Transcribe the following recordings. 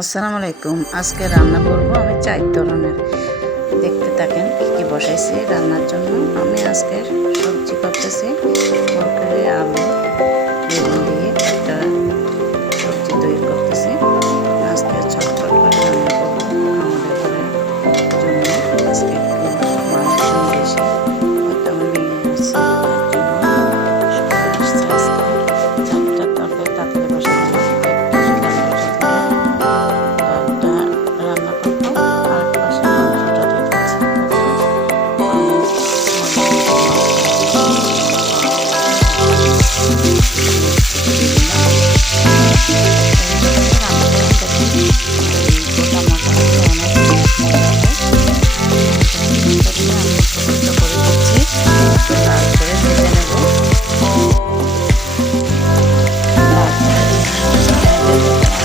আসসালামু আলাইকুম আজকে রান্না করবো আমি চার ধরনের দেখতে থাকেন কী কী বসাইছি রান্নার জন্য আমি আজকে সবজি করতেছি তরকারি আলু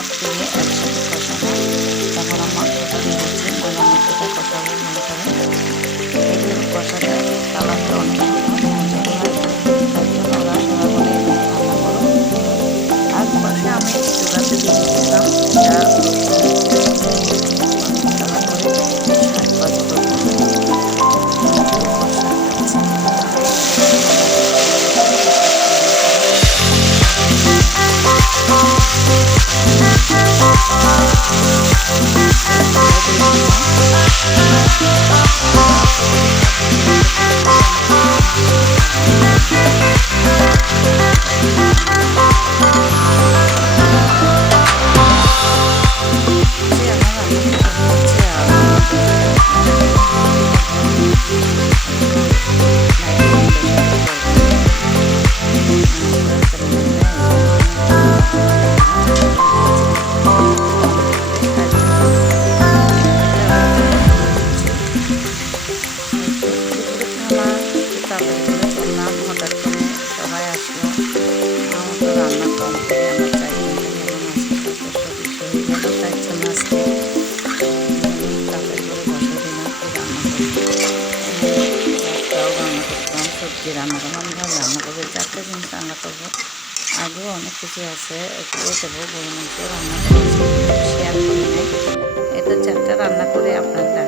waktunya episode 01 kita lama করেছি রান্না করবো আমি ভাবি রান্না করবো চারটে জিনিস রান্না করবো আগেও অনেক কিছু আছে একটু দেবো গরু মাংস রান্না করে শেয়ার করে এটা চারটে রান্না করে আপনার